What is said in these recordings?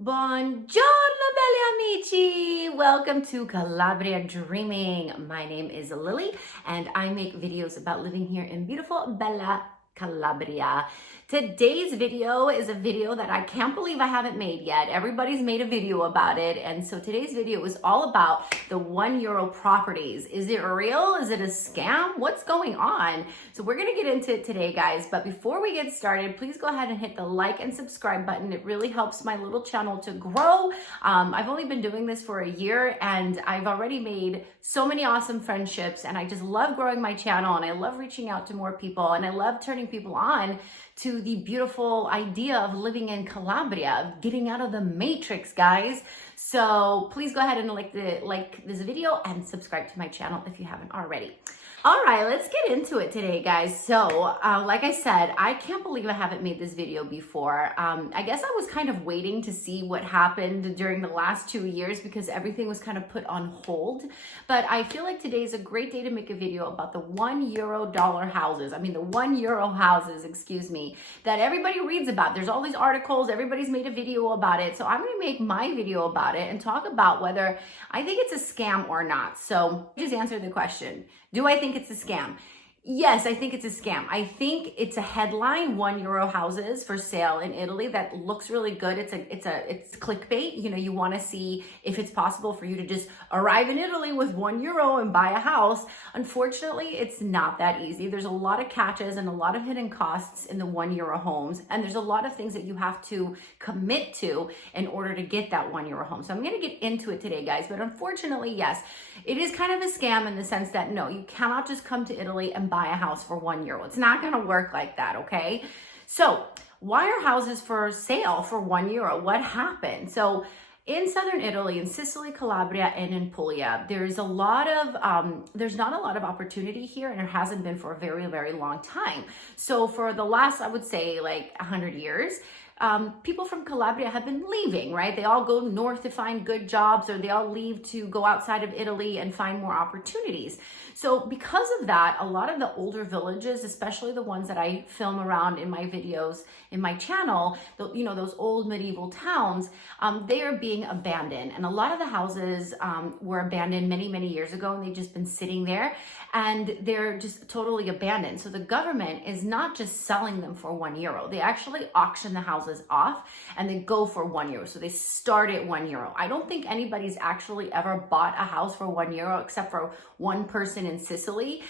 Buongiorno, belli amici! Welcome to Calabria Dreaming. My name is Lily, and I make videos about living here in beautiful Bella Calabria. Today's video is a video that I can't believe I haven't made yet. Everybody's made a video about it, and so today's video is all about the €1 properties. Is it real? Is it a scam? What's going on? So we're gonna get into it today, guys, but before we get started, please go ahead and hit the like and subscribe button. It really helps my little channel to grow. I've only been doing this for a year, and I've already made so many awesome friendships, and I just love growing my channel, and I love reaching out to more people, and I love turning people on to the beautiful idea of living in Calabria, of getting out of the matrix, guys. So please go ahead and like this video and subscribe to my channel if you haven't already. All right, let's get into it today, guys. So like I said, I can't believe I haven't made this video before. I guess I was kind of waiting to see what happened during the last 2 years because everything was kind of put on hold. But I feel like today is a great day to make a video about the €1 houses. I mean, the €1 houses, excuse me, that everybody reads about. There's all these articles, everybody's made a video about it. So I'm gonna make my video about it and talk about whether I think it's a scam or not. So just answer the question. Do I think it's a scam? Yes, I think it's a scam. I think it's a headline, €1 houses for sale in Italy. That looks really good. It's clickbait. You know, you want to see if it's possible for you to just arrive in Italy with €1 and buy a house. Unfortunately, it's not that easy. There's a lot of catches and a lot of hidden costs in the €1 homes. And there's a lot of things that you have to commit to in order to get that €1 home. So I'm going to get into it today, guys. But unfortunately, yes, it is kind of a scam in the sense that no, you cannot just come to Italy and buy a house for €1. It's not going to work like that, okay? So why are houses for sale for €1? What happened? So in southern Italy, in Sicily, Calabria, and in Puglia, there's not a lot of opportunity here, and there hasn't been for a very, very long time. So for the last, I would say, like 100 years, people from Calabria have been leaving, right? They all go north to find good jobs, or they all leave to go outside of Italy and find more opportunities. So because of that, a lot of the older villages, especially the ones that I film around in my videos in my channel, those old medieval towns, they are being abandoned. And a lot of the houses were abandoned many, many years ago, and they've just been sitting there, and they're just totally abandoned. So the government is not just selling them for €1. They actually auction the houses off, and they go for €1. So they start at €1. I don't think anybody's actually ever bought a house for €1 except for one person in Sicily.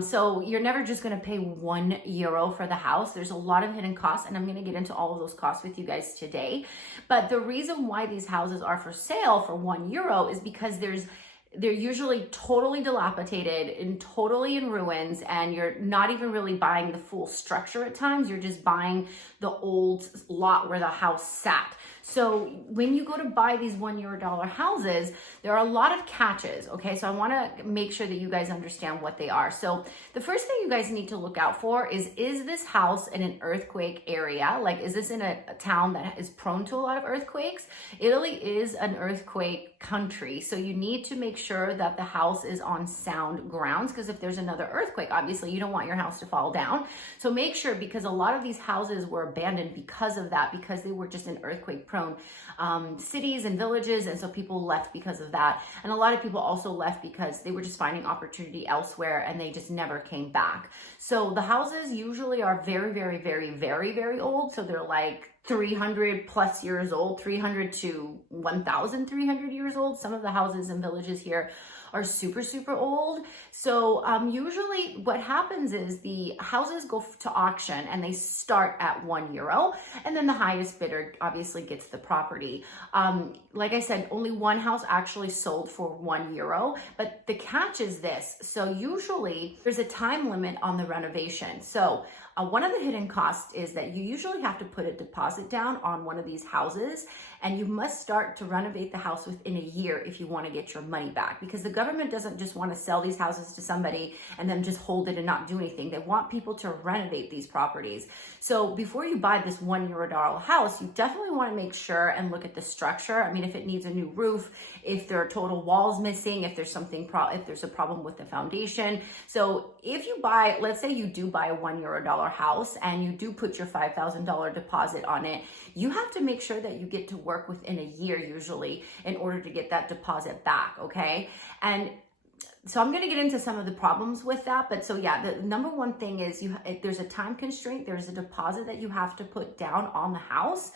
So you're never just going to pay €1 for the house. There's a lot of hidden costs, and I'm going to get into all of those costs with you guys today. But the reason why these houses are for sale for €1 is because they're usually totally dilapidated and totally in ruins, and you're not even really buying the full structure at times. You're just buying the old lot where the house sat. So when you go to buy these €1 houses, there are a lot of catches, okay? So I wanna make sure that you guys understand what they are. So the first thing you guys need to look out for is this house in an earthquake area? Like, is this in a town that is prone to a lot of earthquakes? Italy is an earthquake country, so you need to make sure that the house is on sound grounds, because if there's another earthquake, obviously you don't want your house to fall down. So make sure, because a lot of these houses were abandoned because of that, because they were just in earthquake prone cities and villages, and so people left because of that. And a lot of people also left because they were just finding opportunity elsewhere, and they just never came back. So the houses usually are very, very, very, very, very old. So they're like 300 plus years old, 300 to 1,300 years old. Some of the houses and villages here are super, super old. So usually what happens is the houses go to auction, and they start at €1, and then the highest bidder obviously gets the property. Like I said, only one house actually sold for €1, but the catch is this. So usually there's a time limit on the renovation. So one of the hidden costs is that you usually have to put a deposit down on one of these houses, and you must start to renovate the house within a year if you want to get your money back, because the government doesn't just want to sell these houses to somebody and then just hold it and not do anything. They want people to renovate these properties. So before you buy this €1 house, you definitely want to make sure and look at the structure. I mean, if it needs a new roof, if there are total walls missing, if there's if there's a problem with the foundation. So if you buy, let's say you do buy a €1 house and you do put your $5,000 deposit on it, you have to make sure that you get to work within a year usually in order to get that deposit back, okay? And so I'm going to get into some of the problems with that. But so yeah, the number one thing is there's a time constraint. There's a deposit that you have to put down on the house,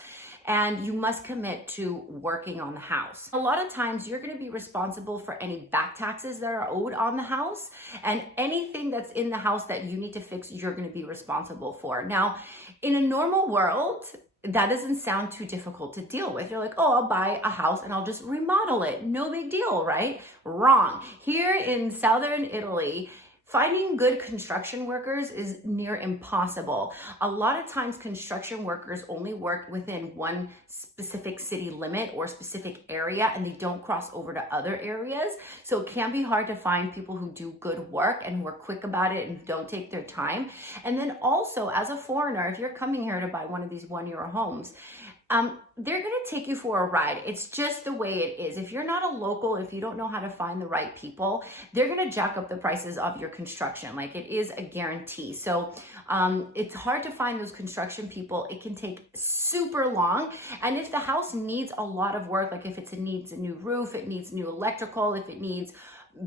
and you must commit to working on the house. A lot of times you're going to be responsible for any back taxes that are owed on the house, and anything that's in the house that you need to fix, you're going to be responsible for. Now, in a normal world, that doesn't sound too difficult to deal with. You're like, oh, I'll buy a house and I'll just remodel it. No big deal, right? Wrong. Here in southern Italy, finding good construction workers is near impossible. A lot of times construction workers only work within one specific city limit or specific area, and they don't cross over to other areas. So it can be hard to find people who do good work and who are quick about it and don't take their time. And then also, as a foreigner, if you're coming here to buy one of these €1 homes, they're going to take you for a ride. It's just the way it is. If you're not a local, if you don't know how to find the right people, they're going to jack up the prices of your construction. Like, it is a guarantee. So it's hard to find those construction people. It can take super long. And if the house needs a lot of work, like if it needs a new roof, it needs new electrical, if it needs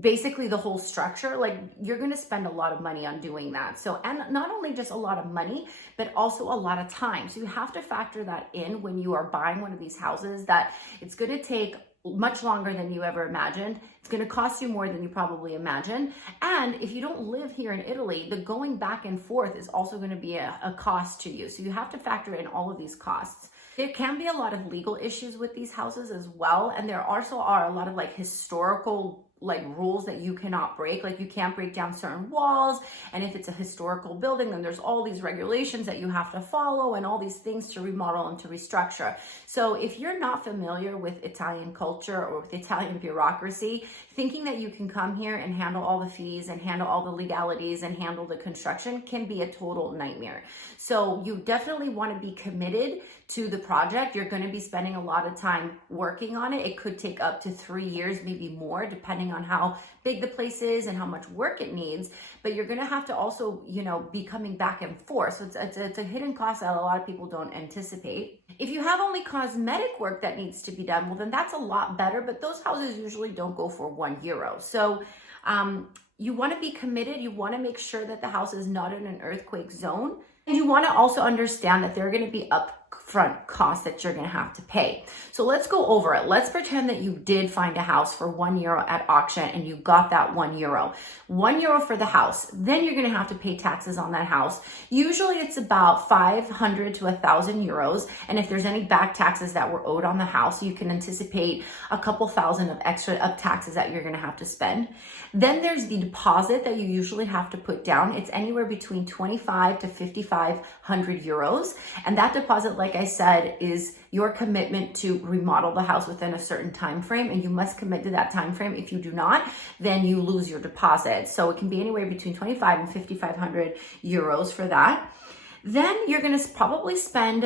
basically the whole structure, like, you're going to spend a lot of money on doing that. So, and not only just a lot of money, but also a lot of time. So you have to factor that in when you are buying one of these houses, that it's going to take much longer than you ever imagined. It's going to cost you more than you probably imagined. And if you don't live here in Italy, the going back and forth is also going to be a cost to you. So you have to factor in all of these costs. There can be a lot of legal issues with these houses as well. And there also are a lot of like historical rules that you cannot break. Like, you can't break down certain walls. And if it's a historical building, then there's all these regulations that you have to follow and all these things to remodel and to restructure. So if you're not familiar with Italian culture or with Italian bureaucracy, thinking that you can come here and handle all the fees and handle all the legalities and handle the construction can be a total nightmare. So you definitely want to be committed to the project. You're going to be spending a lot of time working on it. It could take up to 3 years, maybe more, depending on how big the place is and how much work it needs. But you're going to have to also, be coming back and forth. So it's a hidden cost that a lot of people don't anticipate. If you have only cosmetic work that needs to be done, well, then that's a lot better. But those houses usually don't go for €1. So you want to be committed. You want to make sure that the house is not in an earthquake zone. And you want to also understand that there are going to be upfront costs that you're going to have to pay. So let's go over it. Let's pretend that you did find a house for €1 at auction and you got that €1. €1 for the house. Then you're going to have to pay taxes on that house. Usually it's about 500 to €1,000. And if there's any back taxes that were owed on the house, you can anticipate a couple thousand of extra taxes that you're going to have to spend. Then there's the deposit that you usually have to put down. It's anywhere between 25 to 5,500 euros. And that deposit, like I said, is your commitment to remodel the house within a certain time frame, and you must commit to that time frame. If you do not, then you lose your deposit. So it can be anywhere between 25 and 5,500 euros for that. Then you're going to probably spend,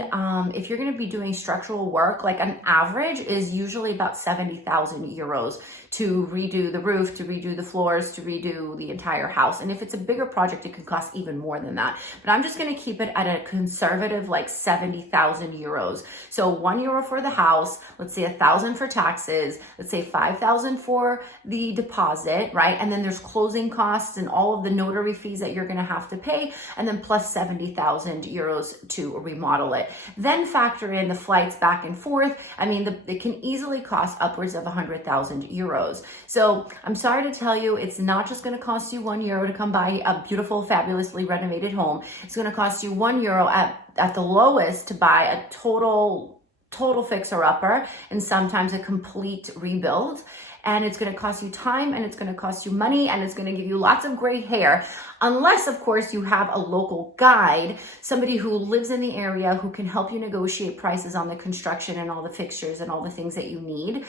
if you're going to be doing structural work, like an average is usually about 70,000 euros to redo the roof, to redo the floors, to redo the entire house. And if it's a bigger project, it can cost even more than that. But I'm just going to keep it at a conservative, like 70,000 euros. So €1 for the house, let's say 1,000 for taxes, let's say 5,000 for the deposit, right? And then there's closing costs and all of the notary fees that you're going to have to pay, and then plus 70,000 euros to remodel it. Then factor in the flights back and forth. I mean, it can easily cost upwards of 100,000 euros. So I'm sorry to tell you, it's not just going to cost you €1 to come buy a beautiful, fabulously renovated home. It's going to cost you €1 at the lowest to buy a total fixer-upper and sometimes a complete rebuild. And it's going to cost you time, and it's going to cost you money, and it's going to give you lots of gray hair. Unless, of course, you have a local guide, somebody who lives in the area who can help you negotiate prices on the construction and all the fixtures and all the things that you need.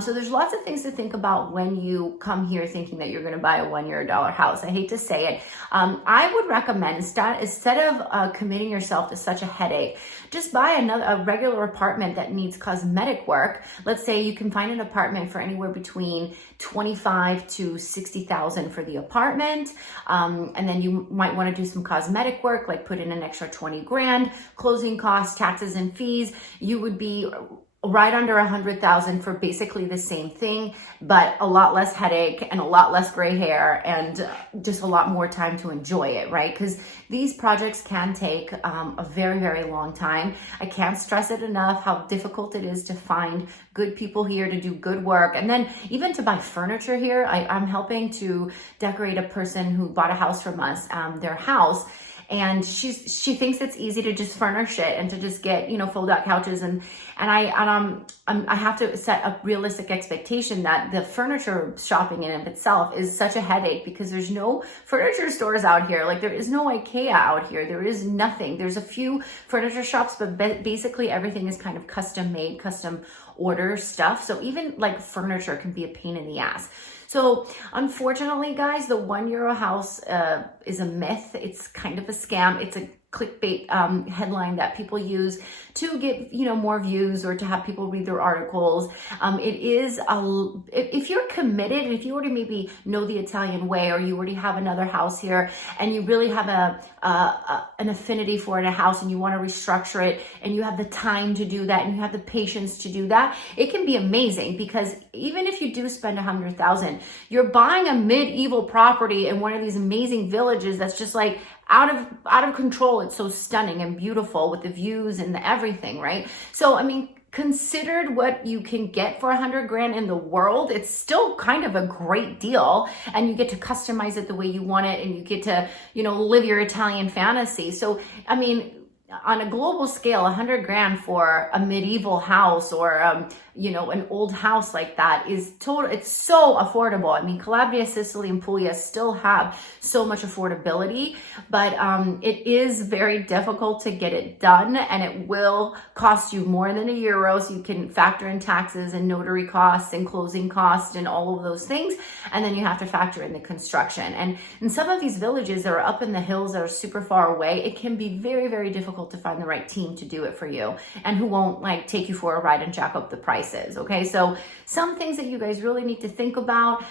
So there's lots of things to think about when you come here thinking that you're going to buy a $1 house. I hate to say it. I would recommend, instead of committing yourself to such a headache, just buy a regular apartment that needs cosmetic work. Let's say you can find an apartment for anywhere between between 25 to 60,000 for the apartment. And then you might want to do some cosmetic work, like put in an extra 20 grand, closing costs, taxes and fees. You would be right under 100,000 for basically the same thing, but a lot less headache and a lot less gray hair and just a lot more time to enjoy it, right? Because these projects can take a very, very long time. I can't stress it enough how difficult it is to find good people here to do good work. And then even to buy furniture here, I'm helping to decorate a person who bought a house from us, their house. And she thinks it's easy to just furnish it and to just get, you know, fold out couches. And I have to set a realistic expectation that the furniture shopping in and of itself is such a headache because there's no furniture stores out here. Like there is no IKEA out here. There is nothing. There's a few furniture shops, but basically everything is kind of custom made, custom order stuff. So even like furniture can be a pain in the ass. So unfortunately, guys, the €1 house is a myth. It's kind of a scam. It's a clickbait headline that people use to get, you know, more views or to have people read their articles. It is if you're committed, if you already maybe know the Italian way, or you already have another house here and you really have an affinity for a house and you want to restructure it and you have the time to do that and you have the patience to do that, it can be amazing. Because even if you do spend 100,000, you're buying a medieval property in one of these amazing villages that's just like out of control. It's so stunning and beautiful with the views and the everything, right? So, I mean, considered what you can get for 100 grand in the world, it's still kind of a great deal. And you get to customize it the way you want it. And you get to, you know, live your Italian fantasy. So, I mean, on a global scale, 100 grand for a medieval house or, you know, an old house like that is total. It's so affordable. I mean, Calabria, Sicily, and Puglia still have so much affordability, but it is very difficult to get it done, and it will cost you more than €1. So you can factor in taxes and notary costs and closing costs and all of those things, and then you have to factor in the construction. And in some of these villages that are up in the hills that are super far away, it can be very, very difficult to find the right team to do it for you and who won't like take you for a ride and jack up the prices. Okay, so some things that you guys really need to think about.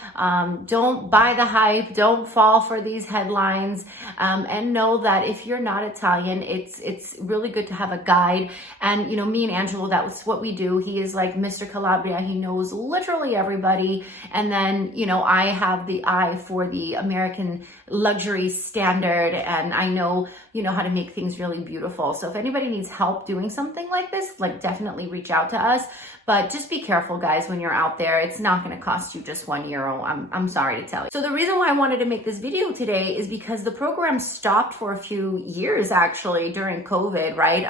Don't buy the hype, don't fall for these headlines, and know that if you're not Italian, it's really good to have a guide. And you know, me and Angelo, that was what we do. He is like Mr. Calabria. He knows literally everybody. And then, you know, I have the eye for the American luxury standard, and I know, you know, how to make things really beautiful. So if anybody needs help doing something like this, like definitely reach out to us. But just be careful, guys, when you're out there. It's not going to cost you just €1. I'm sorry to tell you. So the reason why I wanted to make this video today is because the program stopped for a few years, actually, during COVID, right?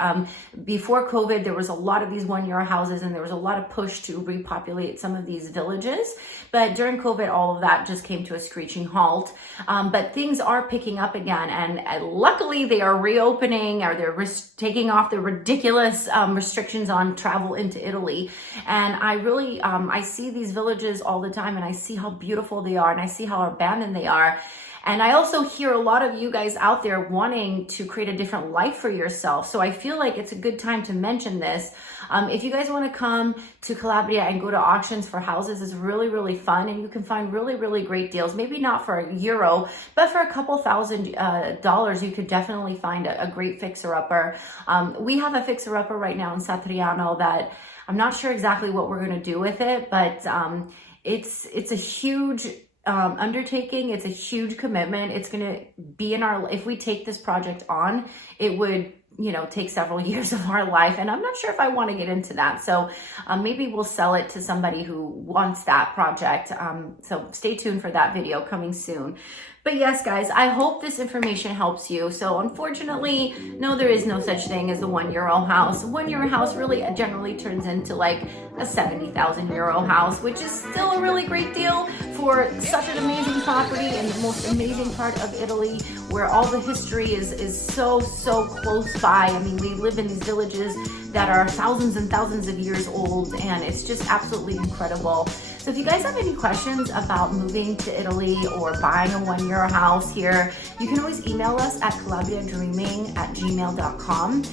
Before COVID, there was a lot of these €1 houses, and there was a lot of push to repopulate some of these villages. But during COVID, all of that just came to a screeching halt. But things are picking up again, and luckily they are reopening, or they're taking off the ridiculous restrictions on travel into Italy. And I really, I see these villages all the time, and I see how beautiful they are, and I see how abandoned they are. And I also hear a lot of you guys out there wanting to create a different life for yourself. So I feel like it's a good time to mention this. If you guys want to come to Calabria and go to auctions for houses, it's really, really fun. And you can find really, really great deals. Maybe not for €1, but for a couple $1,000, you could definitely find a great fixer-upper. We have a fixer-upper right now in Satriano that I'm not sure exactly what we're going to do with it, but it's a huge undertaking. It's a huge commitment. It's going to be in our, if we take this project on, it would, you know, take several years of our life. And I'm not sure if I want to get into that. So maybe we'll sell it to somebody who wants that project. So stay tuned for that video coming soon. But yes, guys, I hope this information helps you. So unfortunately, no, there is no such thing as a €1 house. €1 house really generally turns into like a €70,000 house, which is still a really great deal for such an amazing property in the most amazing part of Italy, where all the history is so close by. I mean, we live in these villages that are thousands and thousands of years old, and it's just absolutely incredible. So if you guys have any questions about moving to Italy or buying a €1 our house here, you can always email us at calabriadreaming@gmail.com.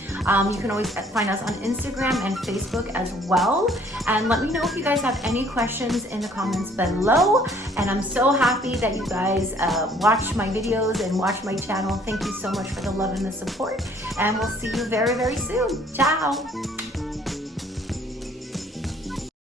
You can always find us on Instagram and Facebook as well. And let me know if you guys have any questions in the comments below. And I'm so happy that you guys watch my videos and watch my channel. Thank you so much for the love and the support. And we'll see you very, very soon. Ciao.